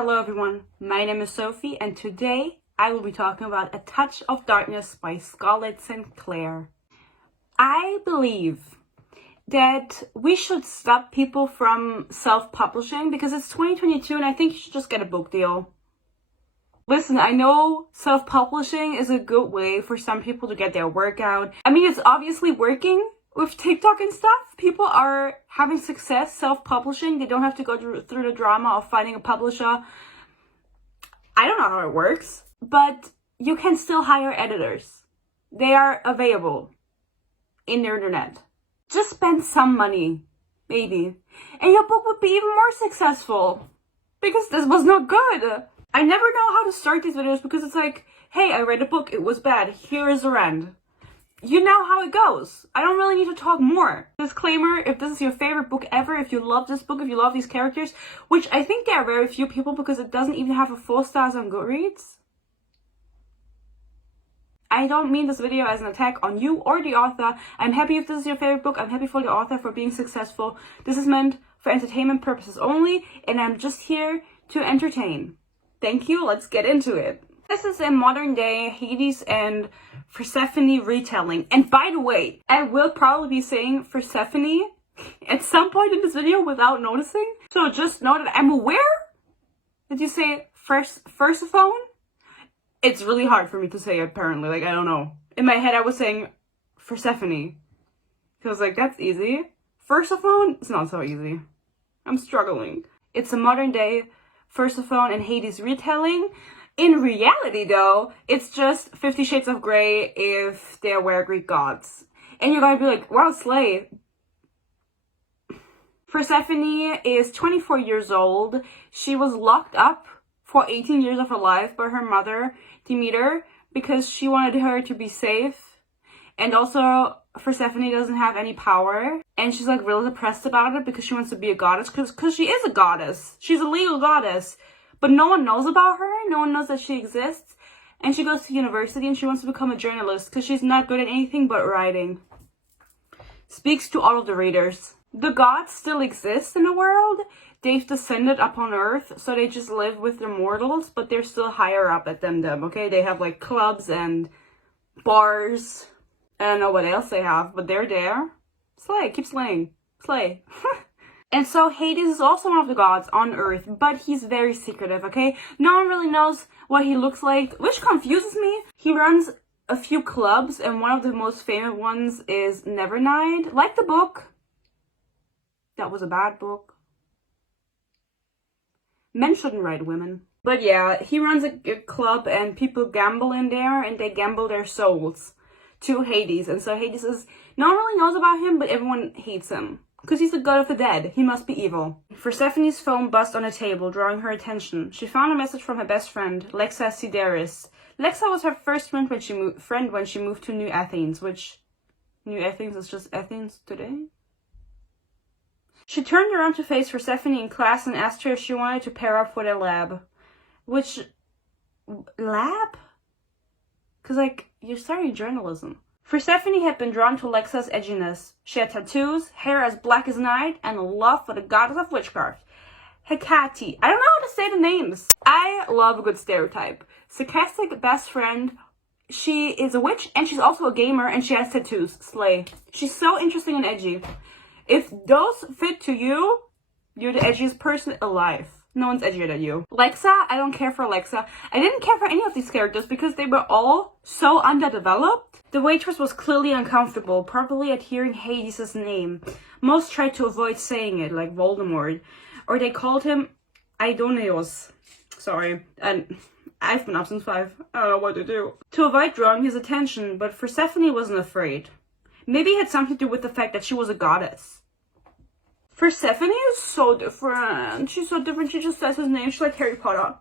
Hello everyone, my name is Sophie and today I will be talking about A Touch of Darkness by Scarlett Sinclair. I believe that we should stop people from self-publishing because it's 2022 and I think you should just get a book deal. Listen, I know self-publishing is a good way for some people to get their work out. I mean, it's obviously working with TikTok and stuff. People are having success self-publishing. They don't have to go through the drama of finding a publisher. I don't know how it works, but you can still hire editors. They are available in the internet. Just spend some money, maybe, and your book would be even more successful because this was not good. I never know how to start these videos because it's like, hey, I read a book, it was bad, here is a rant. You know how it goes. I don't really need to talk more. Disclaimer, if this is your favorite book ever, if you love this book, if you love these characters, which I think there are very few people because it doesn't even have a 4 stars on Goodreads. I don't mean this video as an attack on you or the author. I'm happy if this is your favorite book. I'm happy for the author for being successful. This is meant for entertainment purposes only, and I'm just here to entertain. Thank you, let's get into it. This is a modern day Hades and Persephone retelling. And by the way, I will probably be saying Persephone at some point in this video without noticing. So just know that I'm aware that you say Persephone. It's really hard for me to say apparently, like I don't know. In my head I was saying Persephone. I was like, that's easy. Persephone? It's not so easy. I'm struggling. It's a modern day Persephone and Hades retelling. In reality, though, it's just 50 Shades of Grey if they were Greek gods. And you're gonna be like, wow, slay. Persephone is 24 years old. She was locked up for 18 years of her life by her mother, Demeter, because she wanted her to be safe. And also, Persephone doesn't have any power. And she's like really depressed about it because she wants to be a goddess. Because she is a goddess. She's a legal goddess. But no one knows about her. No one knows that she exists. And she goes to university and she wants to become a journalist because she's not good at anything but writing. Speaks to all of the readers. The gods still exist in the world. They've descended upon Earth, so they just live with the mortals, but they're still higher up at them, okay? They have like clubs and bars. I don't know what else they have, but they're there. Slay, keep slaying. Slay. And so Hades is also one of the gods on Earth, but he's very secretive, okay? No one really knows what he looks like, which confuses me. He runs a few clubs, and one of the most famous ones is Nevernight. Like the book. That was a bad book. Men shouldn't write women. But yeah, he runs a club, and people gamble in there, and they gamble their souls to Hades. And so Hades is, no one really knows about him, but everyone hates him. Because he's the god of the dead. He must be evil. Persephone's phone buzzed on a table, drawing her attention. She found a message from her best friend, Lexa Sideris. Lexa was her first friend when she moved to New Athens, which New Athens is just Athens today. She turned around to face Persephone in class and asked her if she wanted to pair up for their lab. Which... lab? Because, like, you're studying journalism. Persephone had been drawn to Lexa's edginess. She had tattoos, hair as black as night, and a love for the goddess of witchcraft, Hecate. I don't know how to say the names. I love a good stereotype. Sarcastic best friend. She is a witch, and she's also a gamer, and she has tattoos. Slay. She's so interesting and edgy. If those fit to you, you're the edgiest person alive. No one's edgier than you. Lexa, I don't care for Lexa. I didn't care for any of these characters because they were all so underdeveloped. The waitress was clearly uncomfortable, probably at hearing Hades' name. Most tried to avoid saying it, like Voldemort. Or they called him Adonis. Sorry. And I've been up since 5. I don't know what to do. To avoid drawing his attention, but Persephone wasn't afraid. Maybe it had something to do with the fact that she was a goddess. Persephone is so different. She's so different. She just says his name. She's like Harry Potter.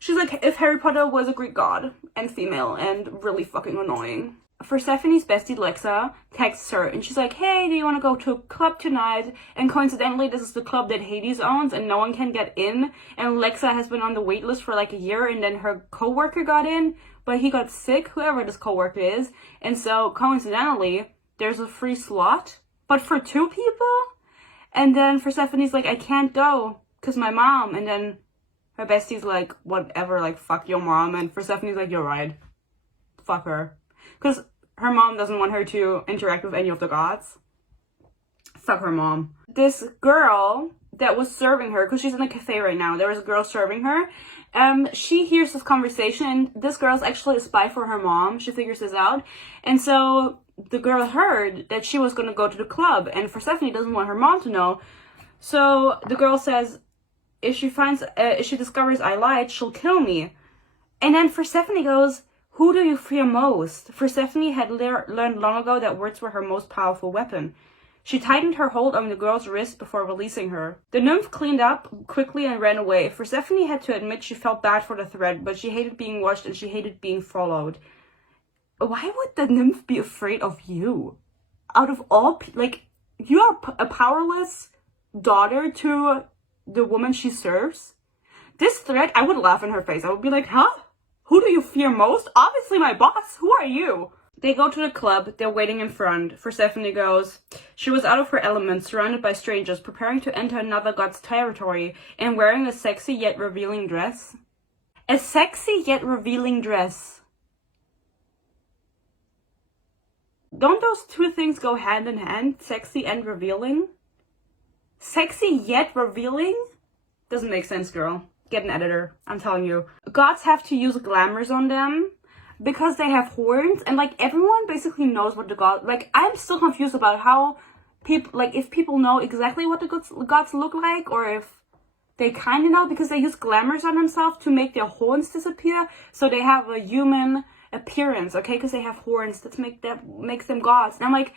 She's like if Harry Potter was a Greek god and female and really fucking annoying. Persephone's bestie Lexa texts her and she's like, hey, do you want to go to a club tonight? And coincidentally, this is the club that Hades owns and no one can get in. And Lexa has been on the wait list for like a year and then her co-worker got in, but he got sick, whoever this co-worker is. And so coincidentally, there's a free slot, but for 2 people? And then Persephone's like, I can't go because my mom. And then Her bestie's like, whatever, like, fuck your mom. And Persephone's like, you're right. Fuck her. Because her mom doesn't want her to interact with any of the gods. Fuck her mom. This girl that was serving her, because she's in a cafe right now, there was a girl serving her. She hears this conversation, and this girl's actually a spy for her mom. She figures this out. And so the girl heard that she was going to go to the club, and Persephone doesn't want her mom to know. So the girl says, if she discovers I lied, she'll kill me. And then Persephone goes, who do you fear most? Persephone had learned long ago that words were her most powerful weapon. She tightened her hold on the girl's wrist before releasing her. The nymph cleaned up quickly and ran away. Persephone had to admit she felt bad for the threat, but she hated being watched and she hated being followed. Why would the nymph be afraid of you? Out of all like, you are a powerless daughter to the woman she serves? This threat, I would laugh in her face. I would be like, huh? Who do you fear most? Obviously my boss. Who are you? They go to the club. They're waiting in front. Persephone goes, she was out of her element, surrounded by strangers, preparing to enter another god's territory, and wearing a sexy yet revealing dress. A sexy yet revealing dress. Don't those two things go hand in hand? Sexy and revealing? Sexy yet revealing? Doesn't make sense, girl. Get an editor. I'm telling you. Gods have to use glamours on them because they have horns, and like everyone basically knows what the god, like I'm still confused about how people, like if people know exactly what the gods look like, or if they kind of know because they use glamours on themselves to make their horns disappear so they have a human appearance, okay, because they have horns that makes them gods. And I'm like,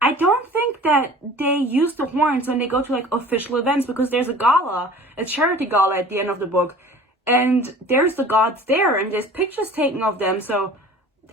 I don't think that they use the horns when they go to like official events, because there's a gala, a charity gala at the end of the book, and there's the gods there, and there's pictures taken of them. So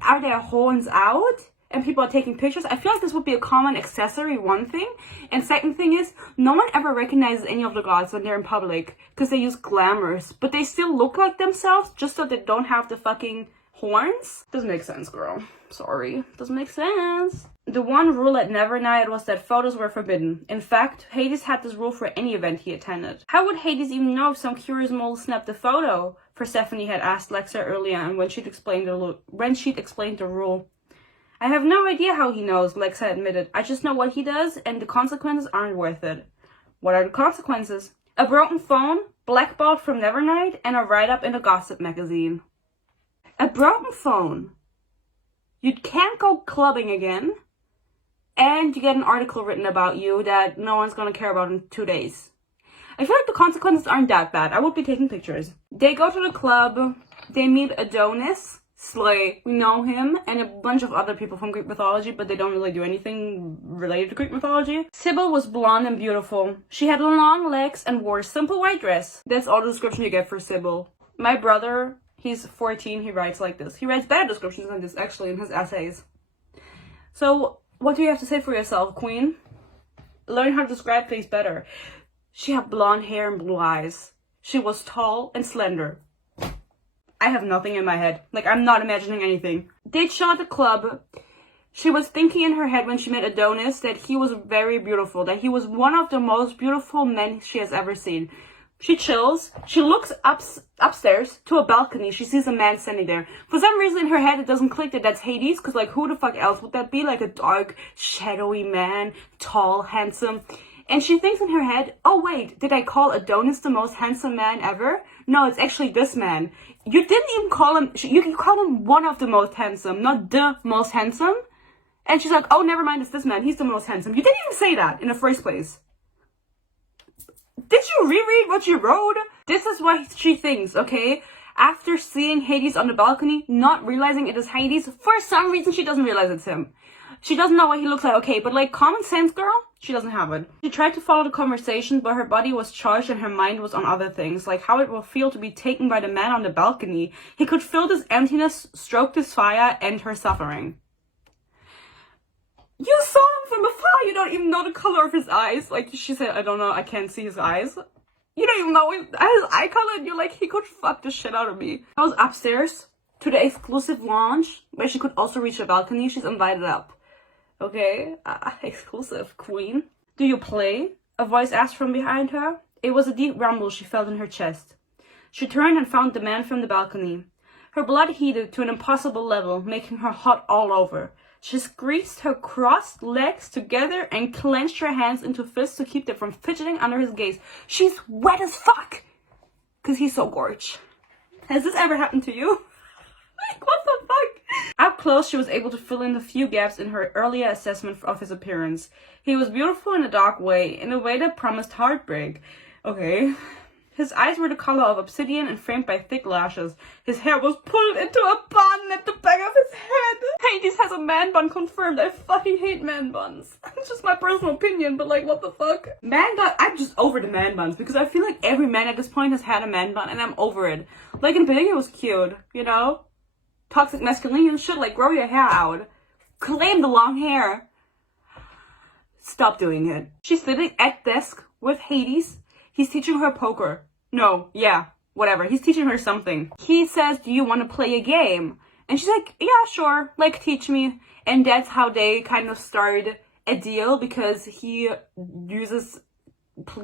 are their horns out and people are taking pictures? I feel like this would be a common accessory, one thing. And second thing is, no one ever recognizes any of the gods when they're in public because they use glamours, but they still look like themselves just so they don't have the fucking horns. Doesn't make sense, girl. Sorry. Doesn't make sense. The one rule at Nevernight was that photos were forbidden. In fact, Hades had this rule for any event he attended. How would Hades even know if some curious mole snapped a photo? Persephone had asked Lexa earlier, and when she'd explained the rule. I have no idea how he knows, Lexa admitted. I just know what he does, and the consequences aren't worth it. What are the consequences? A broken phone, blackballed from Nevernight, and a write-up in a gossip magazine. A broken phone. You can't go clubbing again. And you get an article written about you that no one's gonna care about in 2 days. I feel like the consequences aren't that bad. I would be taking pictures. They go to the club. They meet Adonis, Slay, we know him, and a bunch of other people from Greek mythology, but they don't really do anything related to Greek mythology. Sybil was blonde and beautiful. She had long legs and wore a simple white dress. That's all the description you get for Sybil. My brother, he's 14, he writes like this. He writes better descriptions than this, actually, in his essays. So, what do you have to say for yourself, Queen? Learn how to describe things better. She had blonde hair and blue eyes. She was tall and slender. I have nothing in my head. Like, I'm not imagining anything. They chill at the club. She was thinking in her head when she met Adonis that he was very beautiful, that he was one of the most beautiful men she has ever seen. She chills. She looks upstairs to a balcony. She sees a man standing there. For some reason in her head it doesn't click that that's Hades, because like who the fuck else would that be? Like a dark, shadowy man, tall, handsome. And she thinks in her head, oh wait, did I call Adonis the most handsome man ever? No, it's actually this man. You didn't even call him, you can call him one of the most handsome, not the most handsome. And she's like, oh, never mind, it's this man. He's the most handsome. You didn't even say that in the first place. Did you reread what you wrote? This is what she thinks, okay? After seeing Hades on the balcony, not realizing it is Hades, for some reason she doesn't realize it's him. She doesn't know what he looks like, okay, but like common sense, girl, she doesn't have it. She tried to follow the conversation, but her body was charged and her mind was on other things, like how it will feel to be taken by the man on the balcony. He could feel this emptiness, stroke this fire, end her suffering. You saw him from afar, you don't even know the color of his eyes. Like she said, I don't know, I can't see his eyes. You don't even know his eye color, and you're like, he could fuck the shit out of me. I was upstairs to the exclusive lounge, where she could also reach the balcony. She's invited up. Okay, exclusive, queen. Do you play? A voice asked from behind her. It was a deep rumble she felt in her chest. She turned and found the man from the balcony. Her blood heated to an impossible level, making her hot all over. She squeezed her crossed legs together and clenched her hands into fists to keep them from fidgeting under his gaze. She's wet as fuck! Because he's so gorge. Has this ever happened to you? Like, what the fuck? Up close, she was able to fill in the few gaps in her earlier assessment of his appearance. He was beautiful in a dark way, in a way that promised heartbreak. Okay. His eyes were the color of obsidian and framed by thick lashes. His hair was pulled into a bun at the back of his head. Hades has a man bun confirmed. I fucking hate man buns. It's just my personal opinion, but like, what the fuck? Man bun, I'm just over the man buns because I feel like every man at this point has had a man bun and I'm over it. Like in the beginning it was cute, you know? Toxic masculinity and shit, like grow your hair out. Claim the long hair. Stop doing it. She's sitting at desk with Hades. He's teaching her poker. No, yeah, whatever. He's teaching her something. He says, do you want to play a game? And she's like, yeah, sure. Like, teach me. And that's how they kind of start a deal because he uses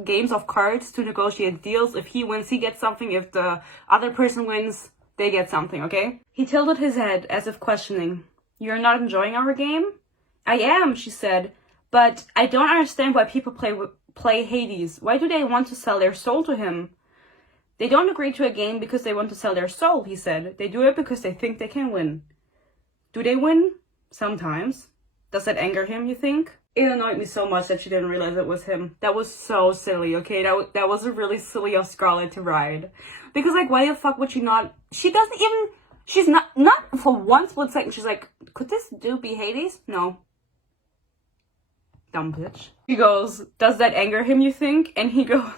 games of cards to negotiate deals. If he wins, he gets something. If the other person wins, they get something, okay? He tilted his head as if questioning. You're not enjoying our game? I am, she said. But I don't understand why people play Hades. Why do they want to sell their soul to him? They don't agree to a game because they want to sell their soul, he said. They do it because they think they can win. Do they win? Sometimes. Does that anger him, you think? It annoyed me so much that she didn't realize it was him. That was so silly, okay? That was really silly of Scarlett to ride. Because, like, why the fuck would she not... She doesn't even... She's not for one split second. She's like, could this dude be Hades? No. Dumb bitch. She goes, does that anger him, you think? And he goes,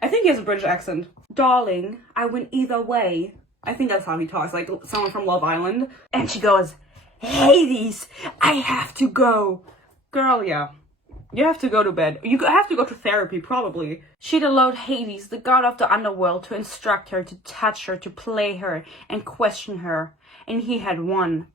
I think he has a British accent. Darling, I win either way. I think that's how he talks, like someone from Love Island. And she goes, Hades, I have to go. Girl, yeah. You have to go to bed. You have to go to therapy, probably. She'd allowed Hades, the god of the underworld, to instruct her, to touch her, to play her, and question her. And he had won.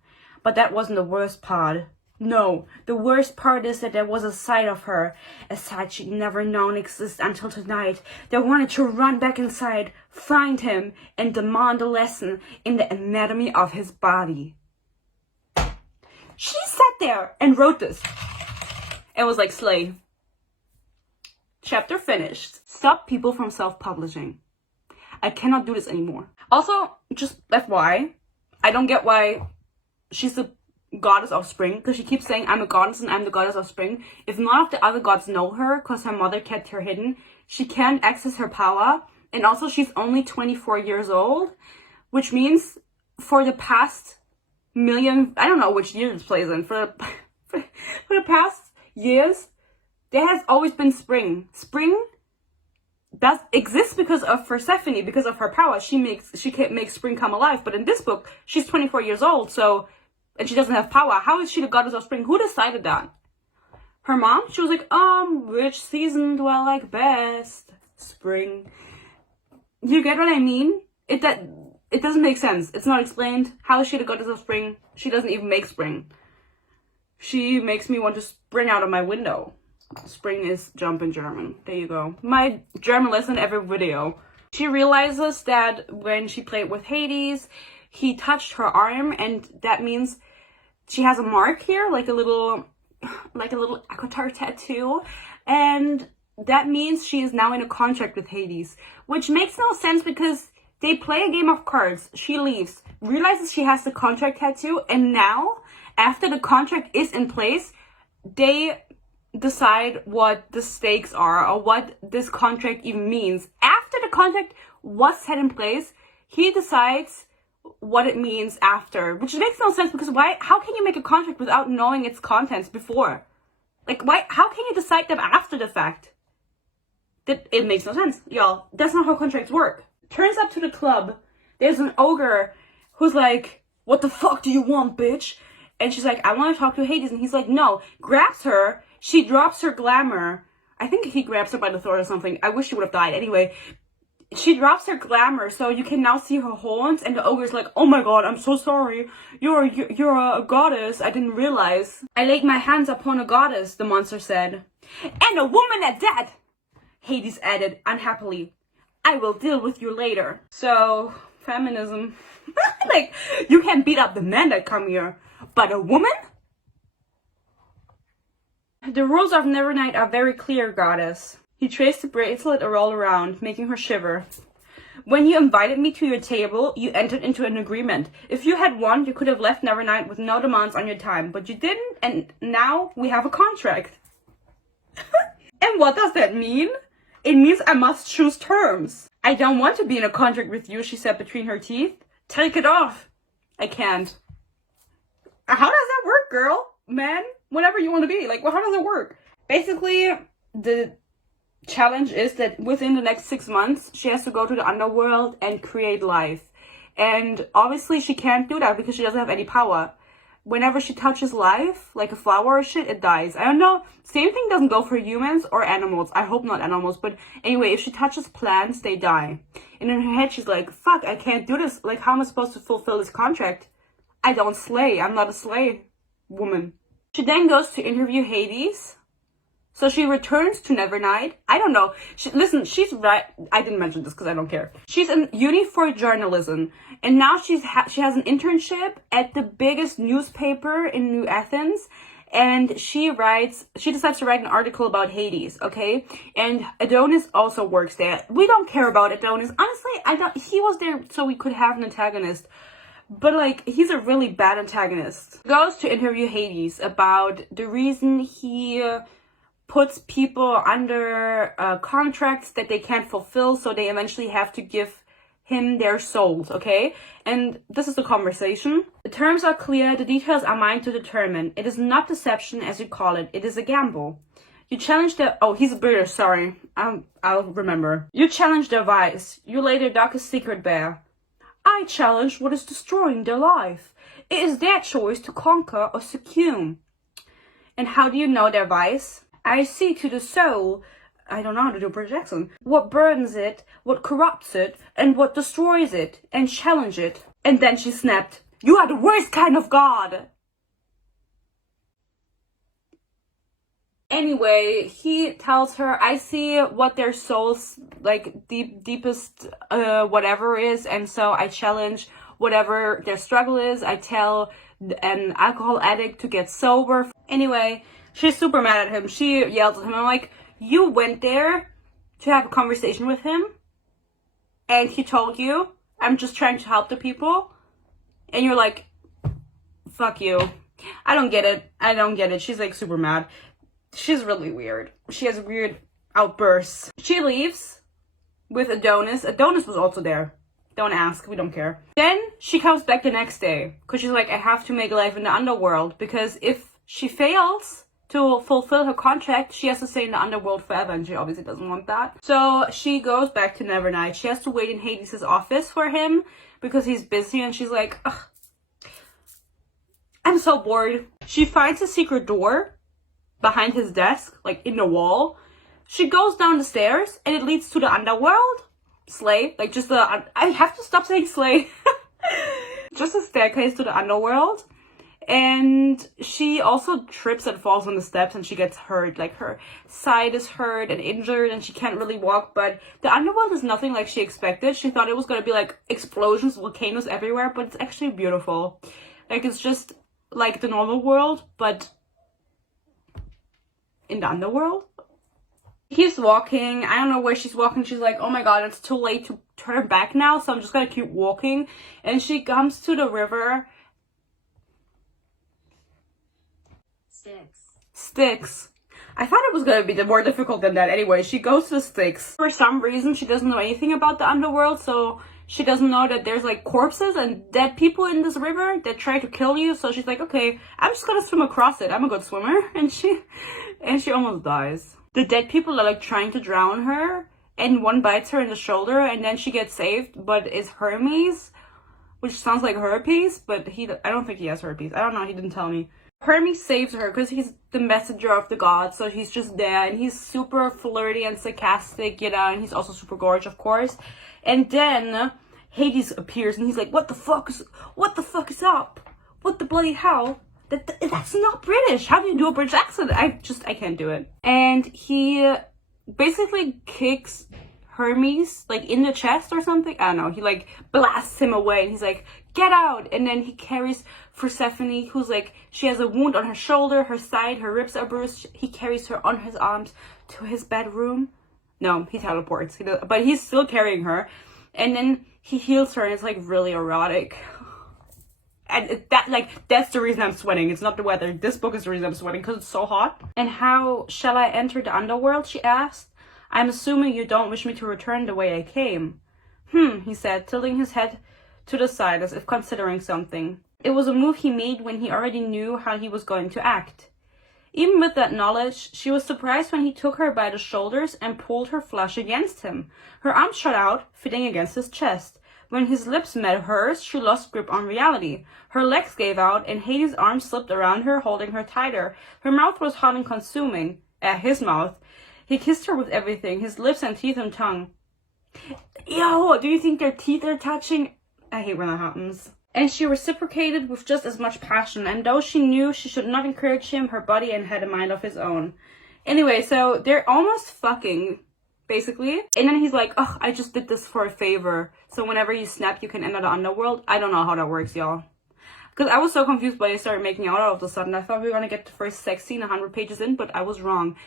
But that wasn't the worst part. No, the worst part is that there was a side of her, a side she'd never known exist until tonight, that wanted to run back inside, find him, and demand a lesson in the anatomy of his body. She sat there and wrote this. And was like, slay. Chapter finished. Stop people from self-publishing. I cannot do this anymore. Also, just FYI, I don't get why she's the goddess of spring, because she keeps saying I'm a goddess and I'm the goddess of spring. If none of the other gods know her because her mother kept her hidden, she can't access her power. And also she's only 24 years old, which means for the past million, I don't know which year this plays in, for the past years there has always been spring. Spring does exist because of Persephone, because of her power. She can't make spring come alive. But in this book she's 24 years old, so, and she doesn't have power. How is she the goddess of spring? Who decided that? Her mom? She was like, which season do I like best? Spring. You get what I mean? It doesn't make sense. It's not explained. How is she the goddess of spring? She doesn't even make spring. She makes me want to spring out of my window. Spring is jump in German. There you go. My German lesson every video. She realizes that when she played with Hades, he touched her arm, and that means she has a mark here, like a little avatar tattoo, and that means she is now in a contract with Hades, which makes no sense because they play a game of cards. She leaves, realizes she has the contract tattoo, and now, after the contract is in place, they decide what the stakes are or what this contract even means. After the contract was set in place, he decides what it means after, which makes no sense because how can you make a contract without knowing its contents before? Like, how can you decide them after the fact? It makes no sense, y'all. That's not how contracts work. Turns up to the club, there's an ogre who's like, what the fuck do you want, bitch? And she's like, I want to talk to Hades. And he's like, no. Grabs her. She drops her glamour. I think he grabs her by the throat or something. I wish she would have died. Anyway, she drops her glamour so you can now see her horns. And the ogre's like, oh my god, I'm so sorry. You're a goddess. I didn't realize. I laid my hands upon a goddess, the monster said. And a woman at that, Hades added unhappily. I will deal with you later. So, feminism. Like, you can beat up the men that come here, but a woman? The rules of Nevernight are very clear, goddess. He traced the bracelet all around, making her shiver. When you invited me to your table, you entered into an agreement. If you had won, you could have left Nevernight with no demands on your time, but you didn't, and now we have a contract. And what does that mean? It means I must choose terms. I don't want to be in a contract with you, she said between her teeth. Take it off. I can't. How does that work, girl? Man? Whatever you want to be. Like, well, how does it work? Basically, the challenge is that within the next 6 months, she has to go to the underworld and create life. And obviously, she can't do that because she doesn't have any power. Whenever she touches life, like a flower or shit, it dies. I don't know. Same thing doesn't go for humans or animals. I hope not animals. But anyway, if she touches plants, they die. And in her head, she's like, fuck, I can't do this. Like, how am I supposed to fulfill this contract? I don't slay. I'm not a slay woman. She then goes to interview Hades. So she returns to Nevernight. I don't know. Listen, she's right. I didn't mention this because I don't care. She's in uni for journalism. And now she has an internship at the biggest newspaper in New Athens. And she decides to write an article about Hades, okay? And Adonis also works there. We don't care about Adonis. Honestly, he was there so we could have an antagonist. But, like, he's a really bad antagonist. She goes to interview Hades about the reason he puts people under contracts that they can't fulfill, so they eventually have to give him their souls, okay? And this is the conversation. The terms are clear, the details are mine to determine. It is not deception, as you call it. It is a gamble. You challenge their... Oh, he's British, sorry. I'll remember. You challenge their vice. You lay their darkest secret bare. I challenge what is destroying their life. It is their choice to conquer or succumb. And how do you know their vice? I see to the soul, I don't know how to do British accent, what burdens it, what corrupts it, and what destroys it, and challenge it. And then she snapped, you are the worst kind of god! Anyway, he tells her, I see what their soul's, like, deepest, whatever is, and so I challenge whatever their struggle is. I tell an alcohol addict to get sober. Anyway, she's super mad at him. She yells at him. I'm like, you went there to have a conversation with him, and he told you, I'm just trying to help the people, and you're like, fuck you. I don't get it. I don't get it. She's, like, super mad. She's really weird. She has weird outbursts. She leaves with Adonis. Adonis was also there. Don't ask. We don't care. Then she comes back the next day because she's like, I have to make life in the underworld, because if she fails to fulfill her contract, she has to stay in the underworld forever, and she obviously doesn't want that. So she goes back to Nevernight. She has to wait in Hades' office for him because he's busy, and she's like, ugh, I'm so bored. She finds a secret door behind his desk, like in the wall. She goes down the stairs and it leads to the underworld. Slay. Like just the... I have to stop saying slay. Just a staircase to the underworld. And she also trips and falls on the steps and she gets hurt. Like her side is hurt and injured and she can't really walk. But the underworld is nothing like she expected. She thought it was going to be like explosions, volcanoes everywhere. But it's actually beautiful. Like it's just like the normal world, but in the underworld. He's walking. I don't know where she's walking. She's like, oh my god, it's too late to turn back now, so I'm just gonna keep walking. And she comes to the river. Styx. I thought it was gonna be more difficult than that. Anyway, she goes to Styx. For some reason, she doesn't know anything about the underworld, so she doesn't know that there's like corpses and dead people in this river that try to kill you. So she's like, okay, I'm just gonna swim across it. I'm a good swimmer. And she almost dies. The dead people are like trying to drown her, and one bites her in the shoulder, and then she gets saved, but it's Hermes, which sounds like herpes, but I don't think he has herpes. I don't know, he didn't tell me. Hermes saves her because he's the messenger of the gods, so he's just there, and he's super flirty and sarcastic, you know, and he's also super gorgeous, of course. And then Hades appears, and he's like, what the fuck is up? What the bloody hell? That's not British. How do you do a British accent? I can't do it. And he basically kicks Hermes, like in the chest or something. I don't know. He like blasts him away and he's like, get out. And then he carries Persephone, who's like, she has a wound on her shoulder, her side, her ribs are bruised. He carries her on his arms to his bedroom. No, he teleports, but he's still carrying her. And then he heals her and it's like really erotic. And that's the reason I'm sweating. It's not the weather. This book is the reason I'm sweating, because it's so hot. And how shall I enter the underworld, she asked. I'm assuming you don't wish me to return the way I came. He said, tilting his head to the side as if considering something. It was a move he made when he already knew how he was going to act. Even with that knowledge, she was surprised when he took her by the shoulders and pulled her flush against him. Her arms shot out, fitting against his chest. When his lips met hers, she lost grip on reality. Her legs gave out, and Hades' arms slipped around her, holding her tighter. Her mouth was hot and consuming. His mouth. He kissed her with everything, his lips and teeth and tongue. Yo, do you think their teeth are touching? I hate when that happens. And she reciprocated with just as much passion, and though she knew she should not encourage him, her body and had a mind of his own. Anyway, so they're almost fucking, basically. And then he's like, oh, I just did this for a favor. So whenever you snap, you can enter the underworld. I don't know how that works, y'all. Because I was so confused when they started making out all of a sudden. I thought we were going to get the first sex scene 100 pages in, but I was wrong.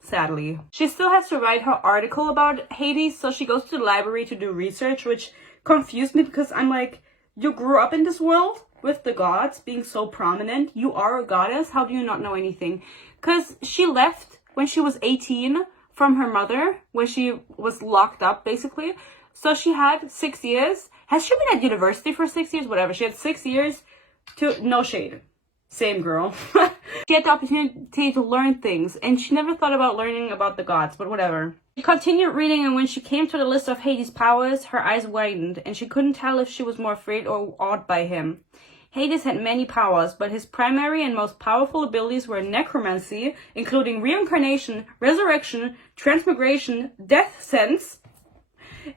Sadly. She still has to write her article about Hades, so she goes to the library to do research, which confused me because I'm like, you grew up in this world with the gods being so prominent. You are a goddess. How do you not know anything? Because she left when she was 18 from her mother, when she was locked up, basically. So she had 6 years. Has she been at university for 6 years? Whatever. She had 6 years to... No shade. Same girl. She had the opportunity to learn things, and she never thought about learning about the gods, but whatever. She continued reading, and when she came to the list of Hades' powers, her eyes widened, and she couldn't tell if she was more afraid or awed by him. Hades had many powers, but his primary and most powerful abilities were necromancy, including reincarnation, resurrection, transmigration, death sense,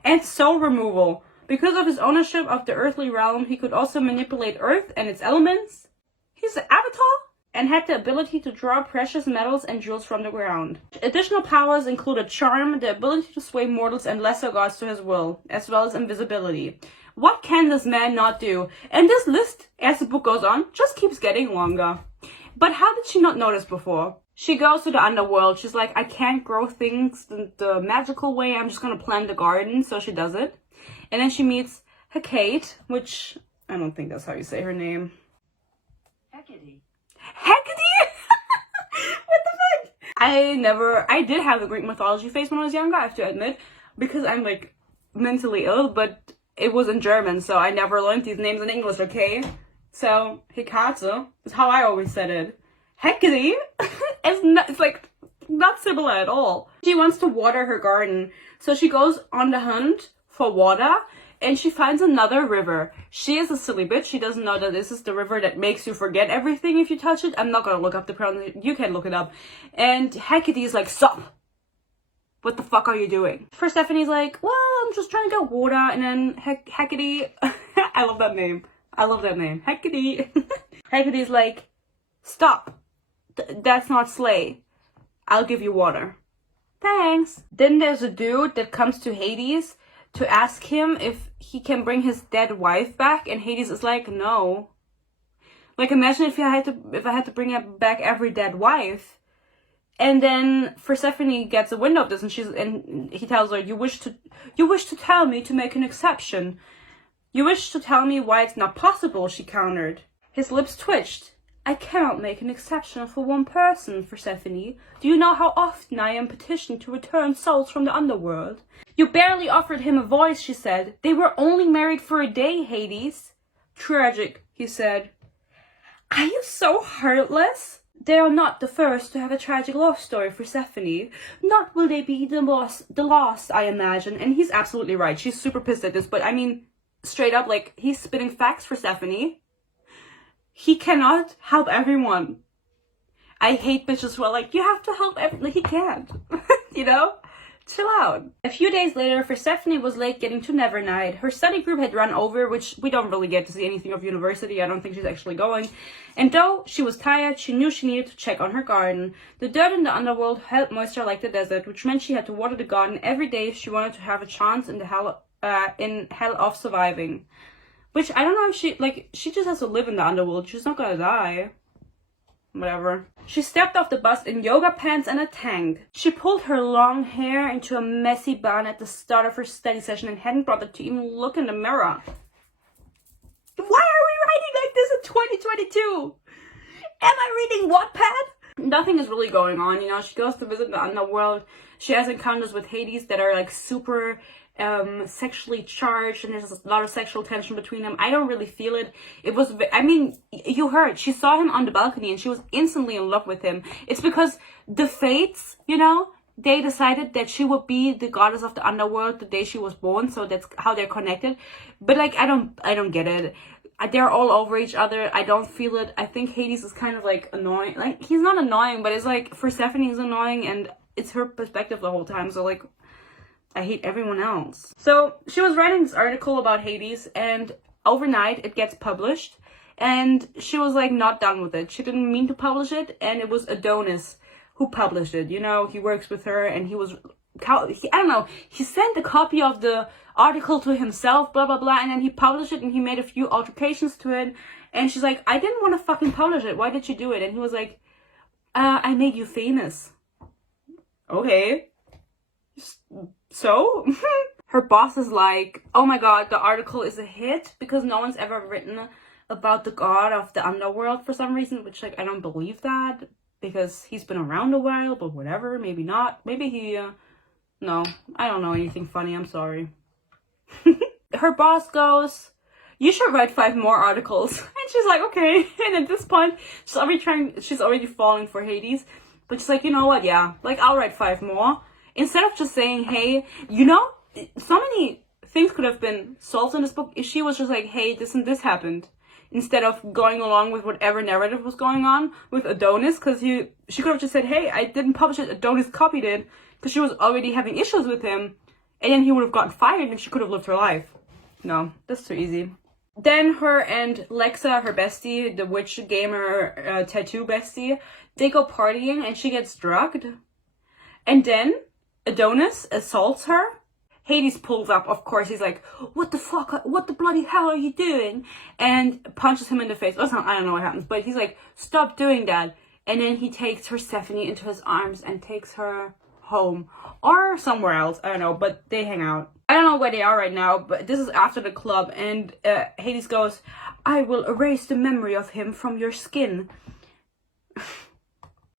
and soul removal. Because of his ownership of the earthly realm, he could also manipulate Earth and its elements. He's an avatar and had the ability to draw precious metals and jewels from the ground. Additional powers included charm, the ability to sway mortals and lesser gods to his will, as well as invisibility. What can this man not do? And this list, as the book goes on, just keeps getting longer. But how did she not notice before? She goes to the underworld. She's like, I can't grow things the magical way. I'm just going to plant a garden. So she does it. And then she meets Hecate, which I don't think that's how you say her name. Hecate? What the fuck? I did have the Greek mythology face when I was younger, I have to admit, because I'm like mentally ill, but it was in German, so I never learned these names in English, okay? So, Hecate is how I always said it. Hecate it's like not similar at all. She wants to water her garden, so she goes on the hunt for water, and she finds another river. She is a silly bitch. She doesn't know that this is the river that makes you forget everything if you touch it. I'm not gonna look up the pronunciation. You can look it up. And Hecate is like, stop. What the fuck are you doing? Persephone's like, well, I'm just trying to get water. And then Hecate, I love that name. Hecate. Hecate's like, stop. That's not slay. I'll give you water. Thanks. Then there's a dude that comes to Hades to ask him if he can bring his dead wife back, and Hades is like, no. Like, imagine if I had to bring back every dead wife. And then Persephone gets a wind of this, and he tells her, you wish to tell me to make an exception. You wish to tell me why it's not possible, she countered. His lips twitched. I cannot make an exception for one person, Persephone. Do you know how often I am petitioned to return souls from the underworld? You barely offered him a voice, she said. They were only married for a day, Hades. Tragic, he said. Are you so heartless? They are not the first to have a tragic love story, Persephone. Not will they be the last, I imagine. And he's absolutely right. She's super pissed at this, but I mean, straight up, like, he's spitting facts, Persephone. He cannot help everyone. I hate bitches who are like, you have to help everyone. Like, he can't. You know? chill out. A few days later, Persephone was late getting to Nevernight. Her study group had run over, which we don't really get to see anything of university. I don't think she's actually going. And though she was tired, she knew she needed to check on her garden. The dirt in the underworld held moisture like the desert, which meant she had to water the garden every day if she wanted to have a chance in the hell of surviving. Which I don't know if she just has to live in the underworld. She's not gonna die. Whatever. She stepped off the bus in yoga pants and a tank. She pulled her long hair into a messy bun at the start of her study session and hadn't bothered to even look in the mirror. Why are we writing like this in 2022? Am I reading Wattpad? Nothing is really going on, you know. She goes to visit the underworld. She has encounters with Hades that are like super sexually charged, and there's a lot of sexual tension between them. I don't really feel it. It was, I mean, you heard, she saw him on the balcony and she was instantly in love with him. It's because the fates, you know, they decided that she would be the goddess of the underworld the day she was born, so that's how they're connected. But like, I don't get it. They're all over each other. I don't feel it. I think Hades is kind of like annoying. Like, he's not annoying, but it's like Persephone is annoying and it's her perspective the whole time. So like, I hate everyone else. So she was writing this article about Hades, and overnight it gets published, and she was like not done with it. She didn't mean to publish it, and it was Adonis who published it. You know, he works with her, and I don't know, he sent a copy of the article to himself, blah blah blah, and then he published it and he made a few alterations to it, and she's like, I didn't want to fucking publish it. Why did you do it? And he was like, I made you famous. Okay. So? Her boss is like, oh my god, the article is a hit because no one's ever written about the god of the underworld for some reason, which like I don't believe that because he's been around a while, but whatever, maybe not. Maybe he, no, I don't know anything funny, I'm sorry. Her boss goes, you should write 5 more articles. And she's like, okay. And at this point, she's already falling for Hades. But she's like, you know what, yeah, like I'll write 5 more. Instead of just saying, hey, you know, so many things could have been solved in this book if she was just like, hey, this and this happened. Instead of going along with whatever narrative was going on with Adonis, because she could have just said, hey, I didn't publish it, Adonis copied it, because she was already having issues with him, and then he would have gotten fired and she could have lived her life. No, that's too easy. Then her and Lexa, her bestie, the witch gamer tattoo bestie, they go partying and she gets drugged. And then Adonis assaults her. Hades pulls up, of course. He's like, what the fuck? What the bloody hell are you doing? And punches him in the face. I don't know what happens, but he's like, stop doing that. And then he takes Persephone into his arms and takes her home. Or somewhere else. I don't know, but they hang out. I don't know where they are right now, but this is after the club. And Hades goes, I will erase the memory of him from your skin.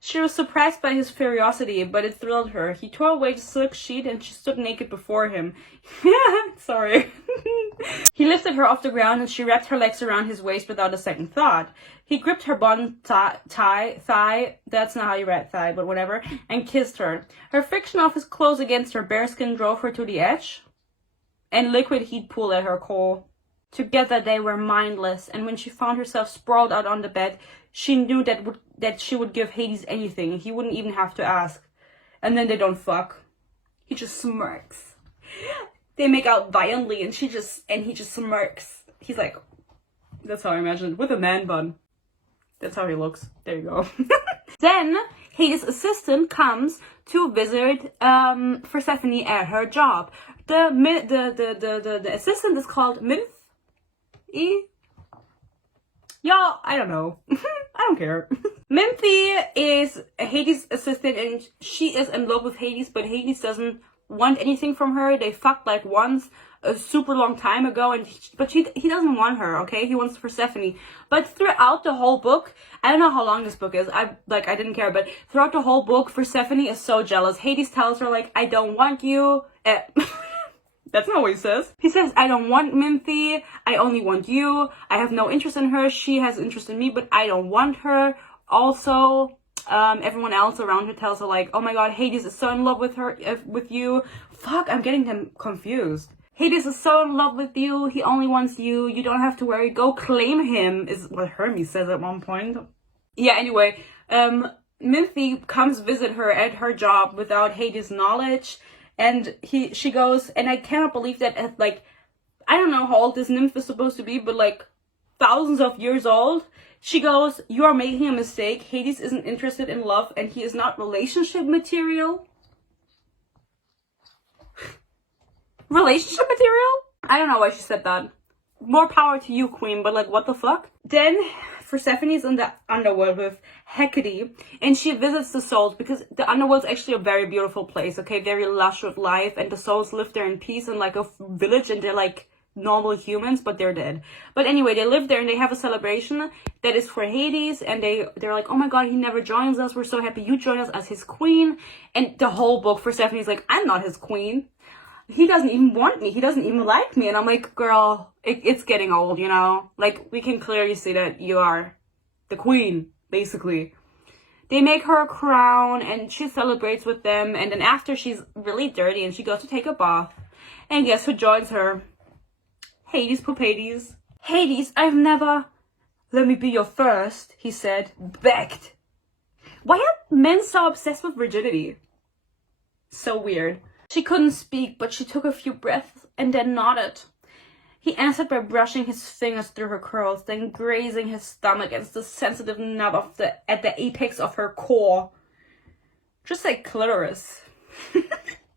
She was surprised by his curiosity, but it thrilled her. He tore away the silk sheet and she stood naked before him. Sorry. He lifted her off the ground and she wrapped her legs around his waist without a second thought. He gripped her bottom thigh, that's not how you write thigh, but whatever, and kissed her. Her friction of his clothes against her bare skin drove her to the edge, and liquid heat pulled at her core. Together they were mindless, and when she found herself sprawled out on the bed, she knew that she would give Hades anything. He wouldn't even have to ask. And then they don't fuck. He just smirks. They make out violently and he just smirks. He's like, that's how I imagine it, with a man bun. That's how he looks. There you go. Then Hades' assistant comes to visit Persephone at her job. The assistant is called Minth. Y'all, I don't know. I don't care. Minthy is Hades' assistant and she is in love with Hades, but Hades doesn't want anything from her. They fucked like once a super long time ago, but he doesn't want her, okay? He wants Persephone. But throughout the whole book, I don't know how long this book is. I didn't care, but throughout the whole book, Persephone is so jealous. Hades tells her like, I don't want you. That's not what he says. He says, I don't want Minthy. I only want you. I have no interest in her. She has interest in me, but I don't want her. Also, everyone else around her tells her like, oh my god, Hades is so in love with her, with you. Fuck, I'm getting them confused. Hades is so in love with you. He only wants you. You don't have to worry. Go claim him, is what Hermes says at one point. Yeah, anyway, Minthy comes visit her at her job without Hades' knowledge. And she goes, and I cannot believe that at like, I don't know how old this nymph is supposed to be, but like thousands of years old. She goes, you are making a mistake. Hades isn't interested in love and he is not relationship material. Relationship material? I don't know why she said that. More power to you, queen, but like, what the fuck? Then Persephone's in the underworld with Hecate, and she visits the souls because the underworld's actually a very beautiful place, okay? Very lush with life, and the souls live there in peace in like a village, and they're like normal humans, but they're dead. But anyway, they live there and they have a celebration that is for Hades, and they're like, oh my god, he never joins us. We're so happy you join us as his queen. And the whole book, Persephone's like, I'm not his queen. He doesn't even want me. He doesn't even like me. And I'm like, girl, it's getting old, you know? Like, we can clearly see that you are the queen, basically. They make her a crown and she celebrates with them. And then after, she's really dirty and she goes to take a bath. And guess who joins her? Hades, poop Hades. Hades, I've never... Let me be your first, he said, begged. Why are men so obsessed with virginity? So weird. She couldn't speak, but she took a few breaths and then nodded. He answered by brushing his fingers through her curls, then grazing his thumb against the sensitive nub at the apex of her core. Just like clitoris.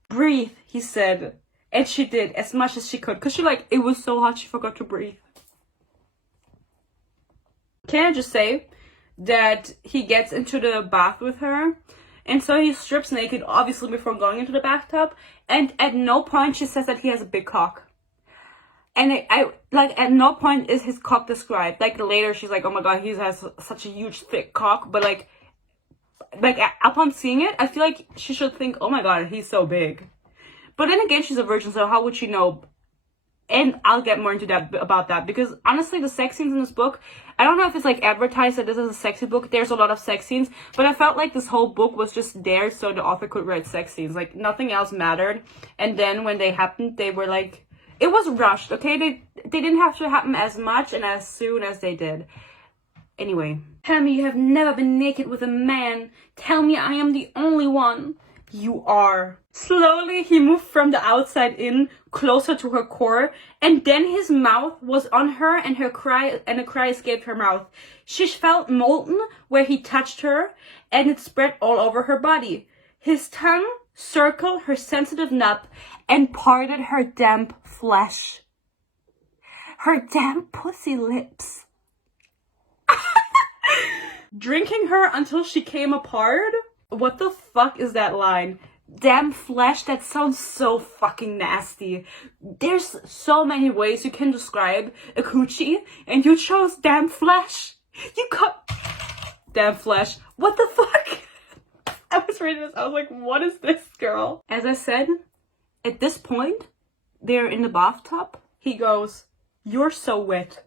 Breathe, he said. And she did, as much as she could. Because it was so hot she forgot to breathe. Can I just say that he gets into the bath with her? And so he strips naked, obviously, before going into the bathtub. And at no point she says that he has a big cock. And at no point is his cock described. Like, later she's like, oh my god, he has such a huge, thick cock. But like upon seeing it, I feel like she should think, oh my god, he's so big. But then again, she's a virgin, so how would she know? And I'll get more into that about that, because honestly, the sex scenes in this book, I don't know if it's like advertised that this is a sexy book. There's a lot of sex scenes, but I felt like this whole book was just there so the author could write sex scenes. Like, nothing else mattered. And then when they happened, they were like, it was rushed, okay? They didn't have to happen as much and as soon as they did. Anyway. Tell me you have never been naked with a man. Tell me I am the only one. You are. Slowly, he moved from the outside in, closer to her core, and then his mouth was on her and a cry escaped her mouth. She felt molten where he touched her, and it spread all over her body. His tongue circled her sensitive nub and parted her damp flesh. Her damp pussy lips. Drinking her until she came apart? What the fuck is that line? Damn flesh, that sounds so fucking nasty. There's so many ways you can describe a coochie, and you chose damn flesh. You got damn flesh. What the fuck? I was reading this, I was like, what is this, girl? As I said, at this point, they're in the bathtub. He goes, you're so wet.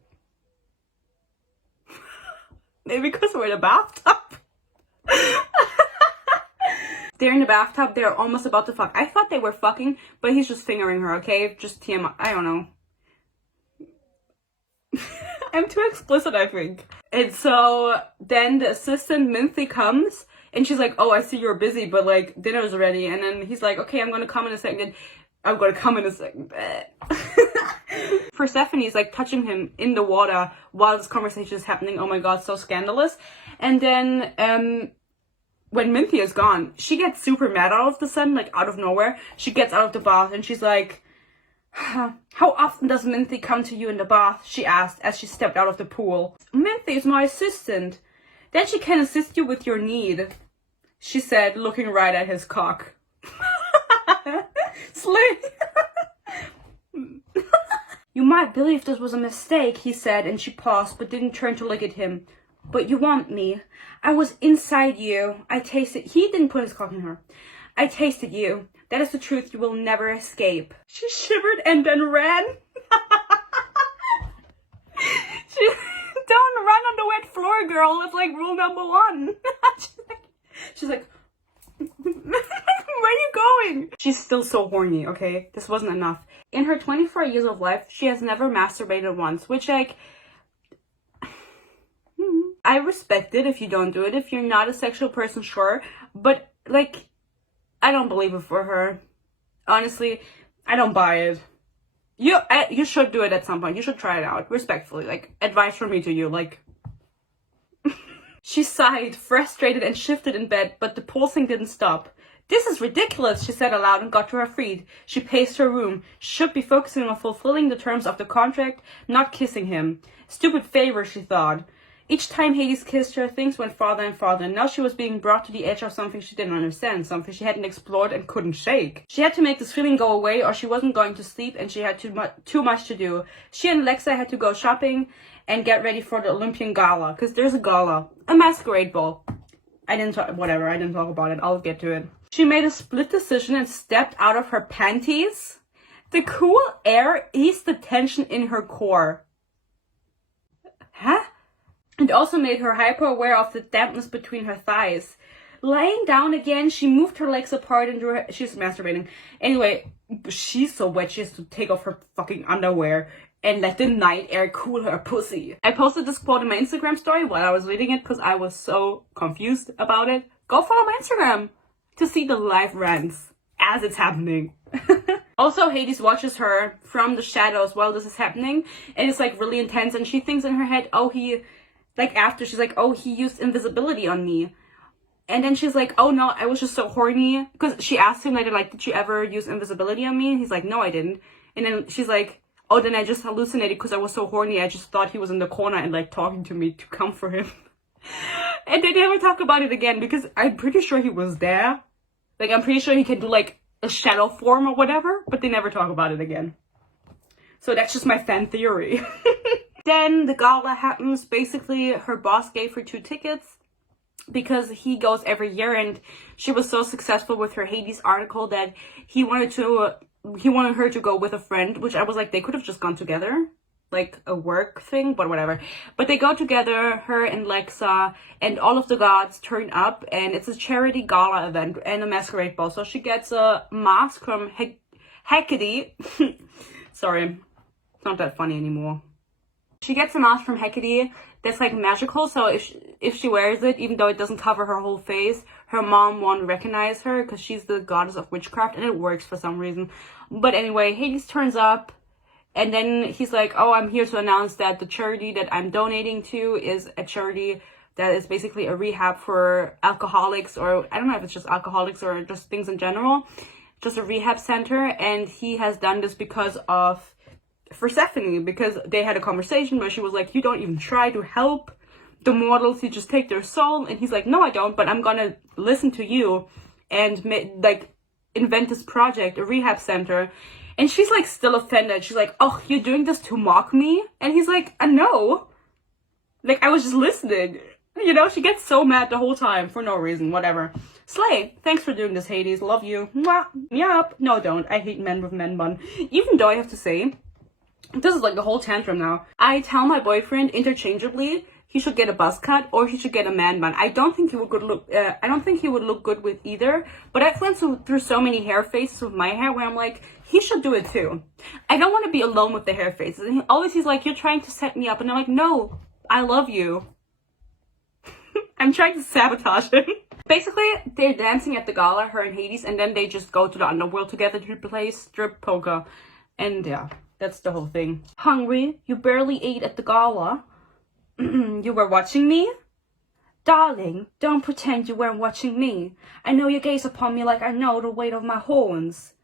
Maybe because we're in the bathtub. They're in the bathtub, they're almost about to fuck. I thought they were fucking, but he's just fingering her, okay? Just TMI, I don't know. I'm too explicit, I think. And so then the assistant Minthy comes, and she's like, oh, I see you're busy, but like, dinner's ready. And then he's like, okay, I'm gonna come in a second. I'm gonna come in a second. Persephone's like touching him in the water while this conversation is happening. Oh my god, so scandalous. And then, when Minthia is gone, she gets super mad all of the sudden, like out of nowhere. She gets out of the bath and she's like, how often does Minthia come to you in the bath? She asked as she stepped out of the pool. Minthia is my assistant. Then she can assist you with your need, she said, looking right at his cock. Slay. You might believe this was a mistake, he said, and she paused but didn't turn to look at him. But you want me. I was inside you. I tasted... He didn't put his cock in her. I tasted you. That is the truth you will never escape. She shivered and then ran. Don't run on the wet floor, girl. It's like rule number 1. she's like where are you going? She's still so horny, okay? This wasn't enough. In her 24 years of life, she has never masturbated once, which, like... I respect it if you don't do it. If you're not a sexual person, sure. But, like, I don't believe it for her. Honestly, I don't buy it. You should do it at some point. You should try it out, respectfully. Like, advice from me to you, like... She sighed, frustrated, and shifted in bed, but the pulsing didn't stop. "This is ridiculous," she said aloud and got to her feet. She paced her room. She should be focusing on fulfilling the terms of the contract, not kissing him. Stupid favor, she thought. Each time Hades kissed her, things went farther and farther, and now she was being brought to the edge of something she didn't understand, something she hadn't explored and couldn't shake. She had to make this feeling go away, or she wasn't going to sleep, and she had too much to do. She and Lexa had to go shopping and get ready for the Olympian gala, because there's a gala, a masquerade ball. I didn't talk about it, I'll get to it. She made a split decision and stepped out of her panties. The cool air eased the tension in her core. Huh? It also made her hyper aware of the dampness between her thighs. Lying down again, she moved her legs apart and drew her... She's masturbating. Anyway, she's so wet she has to take off her fucking underwear and let the night air cool her pussy. I posted this quote in my Instagram story while I was reading it because I was so confused about it. Go follow my Instagram to see the live rants as it's happening. Also, Hades watches her from the shadows while this is happening, and it's like really intense, and she thinks in her head, oh, he... Like, after, she's like, oh, he used invisibility on me. And then she's like, oh, no, I was just so horny. Because she asked him later, like, did you ever use invisibility on me? And he's like, no, I didn't. And then she's like, oh, then I just hallucinated because I was so horny. I just thought he was in the corner and, like, talking to me to comfort him. And they never talk about it again because I'm pretty sure he was there. Like, I'm pretty sure he can do, like, a shadow form or whatever. But they never talk about it again. So that's just my fan theory. Then the gala happens. Basically, her boss gave her 2 tickets because he goes every year, and she was so successful with her Hades article that he wanted her to go with a friend, which I was like, they could have just gone together, like a work thing, but whatever. But they go together, her and Lexa, and all of the gods turn up, and it's a charity gala event and a masquerade ball. So she gets a mask from Hecate. Sorry, it's not that funny anymore. She gets a mask from Hecate that's like magical, so if she wears it, even though it doesn't cover her whole face, her mom won't recognize her because she's the goddess of witchcraft, and it works for some reason. But anyway, Hades turns up, and then he's like, oh, I'm here to announce that the charity that I'm donating to is a charity that is basically a rehab for alcoholics, or I don't know if it's just alcoholics or just things in general, just a rehab center, and he has done this because of Persephone, because they had a conversation where she was like, you don't even try to help the mortals, you just take their soul. And he's like, no, I don't, but I'm gonna listen to you and like invent this project, a rehab center. And she's like still offended. She's like, oh, you're doing this to mock me? And he's like, no, like I was just listening. You know, she gets so mad the whole time for no reason, whatever. Slay, thanks for doing this, Hades, love you. Mwah. Yup. No, don't. I hate men with men bun. Even though I have to say, this is like the whole tantrum now. I tell my boyfriend interchangeably he should get a buzz cut or he should get a man bun. I don't think he would look good with either. But I've went through so many hair faces with my hair where I'm like, he should do it too. I don't want to be alone with the hair faces. And he's like, you're trying to set me up. And I'm like, no, I love you. I'm trying to sabotage him. Basically, they're dancing at the gala, her and Hades, and then they just go to the underworld together to play strip poker. And yeah. That's the whole thing. Hungry? You barely ate at the gala. You were watching me? Darling, don't pretend you weren't watching me. I know you gaze upon me like I know the weight of my horns.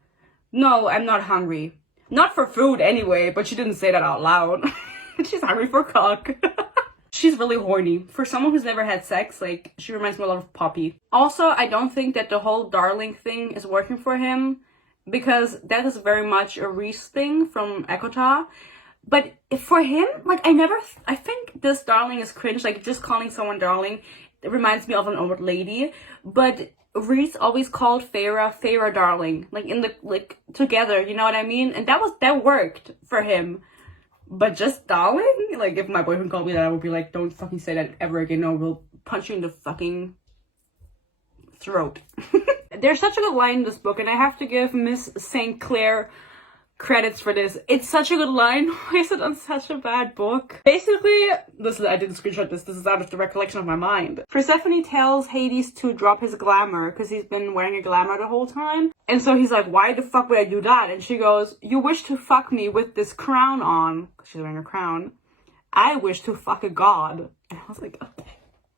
No, I'm not hungry. Not for food anyway, but she didn't say that out loud. She's hungry for cock. She's really horny. For someone who's never had sex, like, she reminds me a lot of Poppy. Also, I don't think that the whole darling thing is working for him, because that is very much a Reese thing from Ekota. But for him, like, I think this darling is cringe. Like, just calling someone darling, it reminds me of an old lady. But Reese always called Feyre darling. Like, together, you know what I mean? And that worked for him. But just darling? Like, if my boyfriend called me that, I would be like, don't fucking say that ever again, or we'll punch you in the fucking throat. There's such a good line in this book, and I have to give Miss St. Clair credits for this. It's such a good line. Why is it on such a bad book? Basically, I didn't screenshot this. This is out of the recollection of my mind. Persephone tells Hades to drop his glamour because he's been wearing a glamour the whole time. And so he's like, why the fuck would I do that? And she goes, you wish to fuck me with this crown on. She's wearing a crown. I wish to fuck a god. And I was like, okay,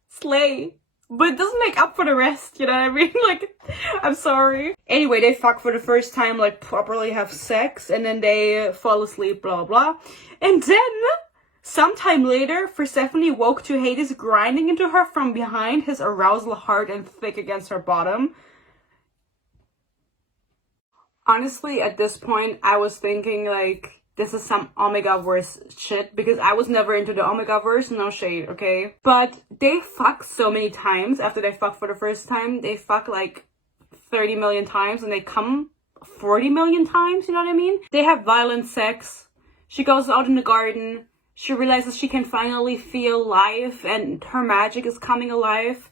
slay. But it doesn't make up for the rest, you know what I mean? Like, I'm sorry. Anyway, they fuck for the first time, like, properly have sex, and then they fall asleep, blah, blah. And then, sometime later, Persephone woke to Hades grinding into her from behind, his arousal hard and thick against her bottom. Honestly, at this point, I was thinking, like, this is some Omega-verse shit, because I was never into the Omega-verse, no shade, okay? But they fuck so many times after they fuck for the first time. They fuck like 30 million times and they come 40 million times, you know what I mean? They have violent sex. She goes out in the garden. She realizes she can finally feel life and her magic is coming alive.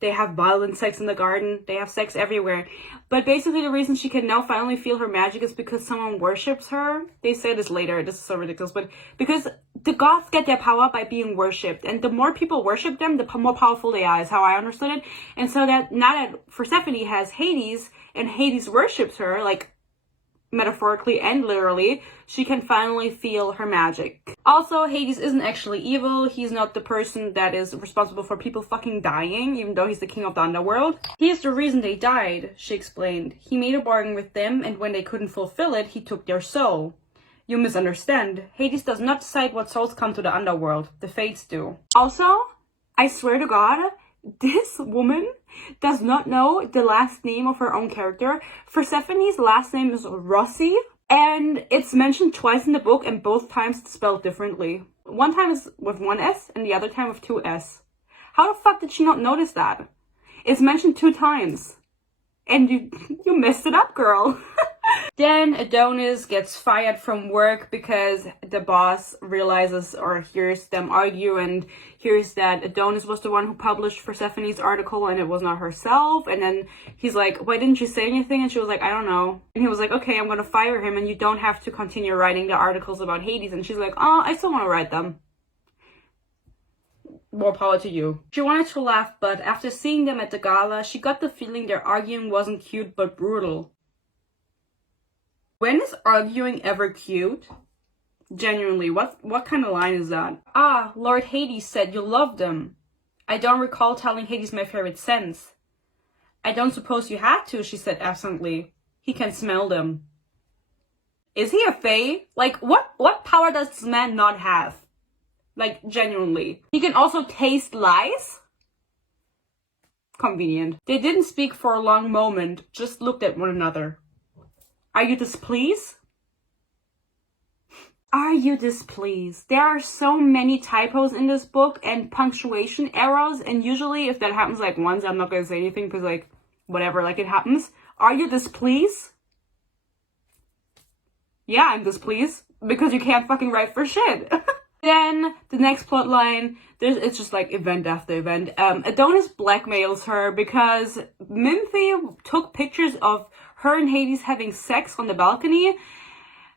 They have violent sex in the garden. They have sex everywhere. But basically the reason she can now finally feel her magic is because someone worships her. They say this later. This is so ridiculous. But because the gods get their power by being worshipped. And the more people worship them, the more powerful they are, is how I understood it. And so that now that Persephone has Hades and Hades worships her, like metaphorically and literally, she can finally feel her magic. Also, Hades isn't actually evil. He's not the person that is responsible for people fucking dying, even though he's the king of the underworld. He is the reason they died, she explained. He made a bargain with them, and when they couldn't fulfill it, he took their soul. You misunderstand. Hades does not decide what souls come to the underworld. The fates do. Also, I swear to God, this woman does not know the last name of her own character. Persephone's last name is Rossi, and it's mentioned twice in the book, and both times it's spelled differently. One time is with one S, and the other time with two S. How the fuck did she not notice that? It's mentioned 2 times. And you messed it up, girl. Then Adonis gets fired from work because the boss realizes or hears them argue and hears that Adonis was the one who published Persephone's article and it was not herself. And then he's like, why didn't you say anything? And she was like, I don't know. And he was like, okay, I'm going to fire him and you don't have to continue writing the articles about Hades. And she's like, oh, I still want to write them. More power to you. She wanted to laugh, but after seeing them at the gala, she got the feeling their arguing wasn't cute but brutal. When is arguing ever cute? Genuinely, what kind of line is that? Ah, Lord Hades said you loved him. I don't recall telling Hades my favorite scents. I don't suppose you had to, she said absently. He can smell them. Is he a fae? Like, what power does this man not have? Like, genuinely. He can also taste lies? Convenient. They didn't speak for a long moment, just looked at one another. Are you displeased? Are you displeased? There are so many typos in this book and punctuation errors, and usually if that happens like once, I'm not gonna say anything because like, whatever, like it happens. Are you displeased? Yeah, I'm displeased because you can't fucking write for shit. Then the next plot line, it's just like event after event. Adonis blackmails her because Minthy took pictures of her and Hades having sex on the balcony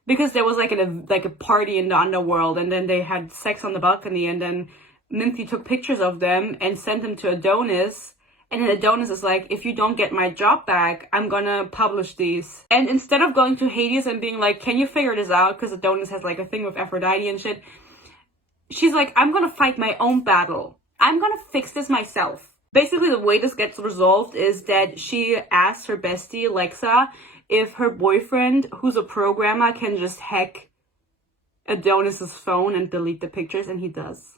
because there was like a party in the underworld and then they had sex on the balcony and then Minthy took pictures of them and sent them to Adonis. And then Adonis is like, if you don't get my job back, I'm gonna publish these. And instead of going to Hades and being like, can you figure this out? Because Adonis has like a thing with Aphrodite and shit. She's like, I'm gonna fight my own battle. I'm gonna fix this myself. Basically, the way this gets resolved is that she asks her bestie, Alexa, if her boyfriend, who's a programmer, can just hack Adonis's phone and delete the pictures, and he does.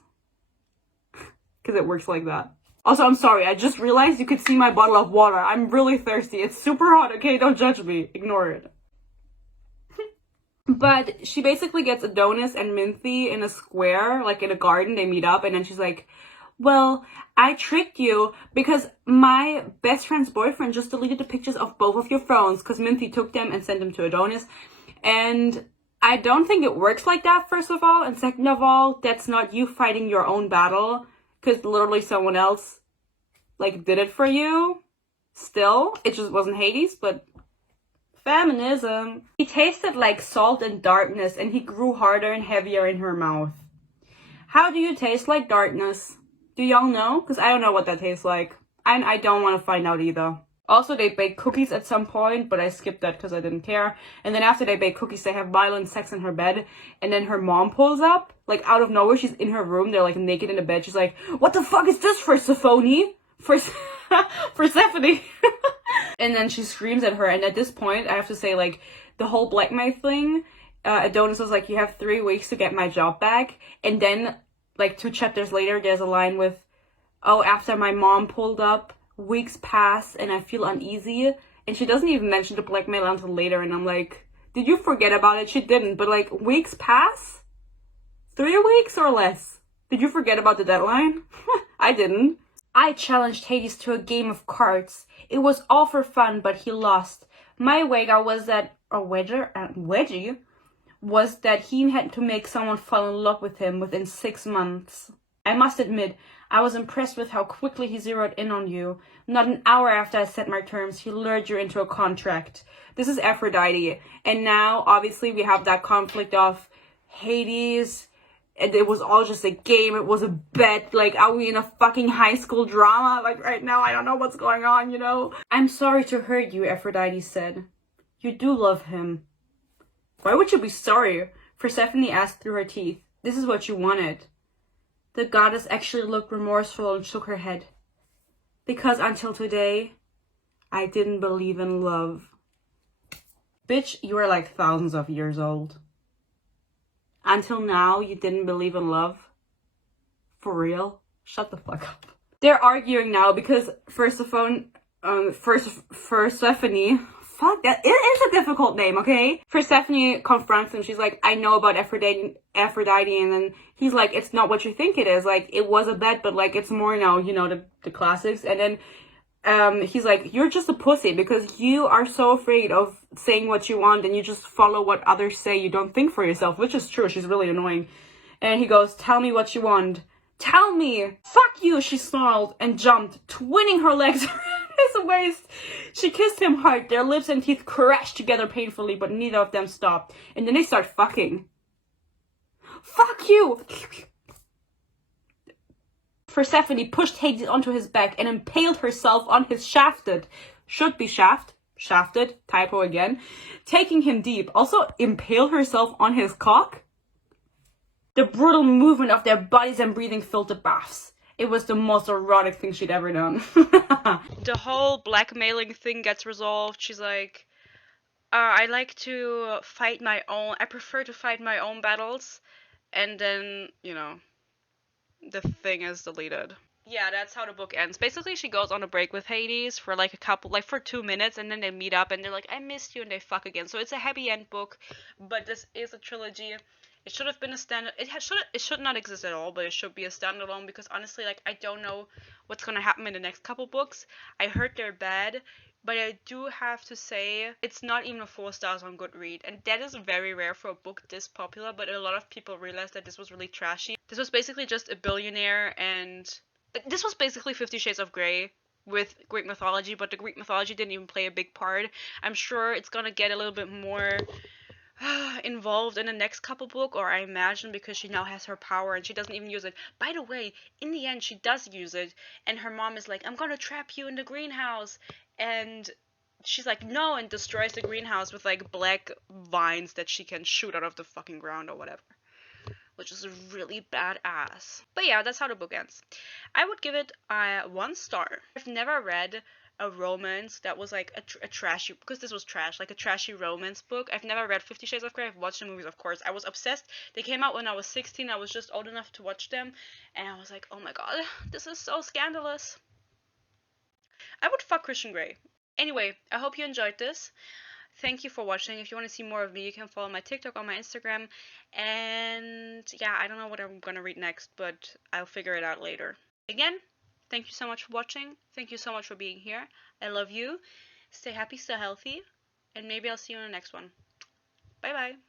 Because it works like that. Also, I'm sorry, I just realized you could see my bottle of water. I'm really thirsty. It's super hot, okay? Don't judge me. Ignore it. But she basically gets Adonis and Minthy in a square, like in a garden. They meet up, and then she's like, well, I tricked you because my best friend's boyfriend just deleted the pictures of both of your phones because Minthy took them and sent them to Adonis. And I don't think it works like that, first of all. And second of all, that's not you fighting your own battle because literally someone else, like, did it for you. Still, it just wasn't Hades, but Feminism. He tasted like salt and darkness, and he grew harder and heavier in her mouth. How do you taste like darkness? Do y'all know? Because I don't know what that tastes like. And I don't want to find out either. Also, they bake cookies at some point, but I skipped that because I didn't care. And then after they bake cookies, they have violent sex in her bed. And then her mom pulls up, like out of nowhere. She's in her room. They're like naked in the bed. She's like, what the fuck is this, Persephone? Persephone. And then she screams at her. And at this point, I have to say, like, the whole blackmail thing, Adonis was like, you have 3 weeks to get my job back. And then, like, 2 chapters later, there's a line with, oh, after my mom pulled up, weeks pass and I feel uneasy. And she doesn't even mention the blackmail until later. And I'm like, did you forget about it? She didn't. But, like, weeks pass? 3 weeks or less? Did you forget about the deadline? I didn't. I challenged Hades to a game of cards. It was all for fun, but he lost. My wager was that, wedgie, was that he had to make someone fall in love with him within 6 months. I must admit, I was impressed with how quickly he zeroed in on you. Not an hour after I set my terms, he lured you into a contract. This is Aphrodite. And now, obviously, we have that conflict of Hades. And it was all just a game. It was a bet. Like, are we in a fucking high school drama? Like, right now, I don't know what's going on, you know? I'm sorry to hurt you, Aphrodite said. You do love him. Why would you be sorry? Persephone asked through her teeth. This is what you wanted. The goddess actually looked remorseful and shook her head. Because until today, I didn't believe in love. Bitch, you are like thousands of years old. Until now, you didn't believe in love? For real? Shut the fuck up. They're arguing now because Persephone, fuck that, it is a difficult name, okay? Persephone confronts him. She's like, I know about Aphrodite, and then he's like, it's not what you think it is. Like, it was a bet, but like, it's more now, you know, the classics. And then he's like, you're just a pussy because you are so afraid of saying what you want and you just follow what others say. You don't think for yourself, which is true. She's really annoying. And he goes, tell me what you want. Tell me. Fuck you, she snarled and jumped, twinning her legs around his waist. She kissed him hard. Their lips and teeth crashed together painfully, but neither of them stopped. And then they start fucking. Fuck you. Persephone pushed Hades onto his back and impaled herself on his shafted, shafted, typo again, taking him deep. Also, impale herself on his cock? The brutal movement of their bodies and breathing filled the baths. It was the most erotic thing she'd ever done. The whole blackmailing thing gets resolved. She's like, I like to fight my own, I prefer to fight my own battles. And then, you know, the thing is deleted. Yeah, that's how the book ends. Basically, she goes on a break with Hades for like for 2 minutes, and then they meet up and they're like, I missed you, and they fuck again. So it's a happy end book, but this is a trilogy. It should have been a standard. It should not exist at all, but it should be a standalone because honestly, like, I don't know what's gonna happen in the next couple books. I heard they're bad, but I do have to say it's not even a 4 stars on Goodreads, and that is very rare for a book this popular. But a lot of people realized that this was really trashy. This was basically just a billionaire, and this was basically 50 Shades of Grey with Greek mythology, but the Greek mythology didn't even play a big part. I'm sure it's gonna get a little bit more involved in the next couple book, or I imagine, because she now has her power and she doesn't even use it. By the way, in the end she does use it, and her mom is like, I'm gonna trap you in the greenhouse, and she's like, no, and destroys the greenhouse with like black vines that she can shoot out of the fucking ground or whatever, which is really badass. But yeah, that's how the book ends. I would give it 1 star. I've never read a romance that was like a trashy, because this was trash, like a trashy romance book. I've never read 50 Shades of Grey. I've watched the movies, of course. I was obsessed. They came out when I was 16. I was just old enough to watch them, and I was like, oh my god, this is so scandalous. I would fuck Christian Grey. Anyway, I hope you enjoyed this. Thank you for watching. If you want to see more of me, you can follow my TikTok or my Instagram. And yeah, I don't know what I'm gonna read next, but I'll figure it out later. Again, thank you so much for watching. Thank you so much for being here. I love you. Stay happy, stay healthy, and maybe I'll see you in the next one. Bye bye.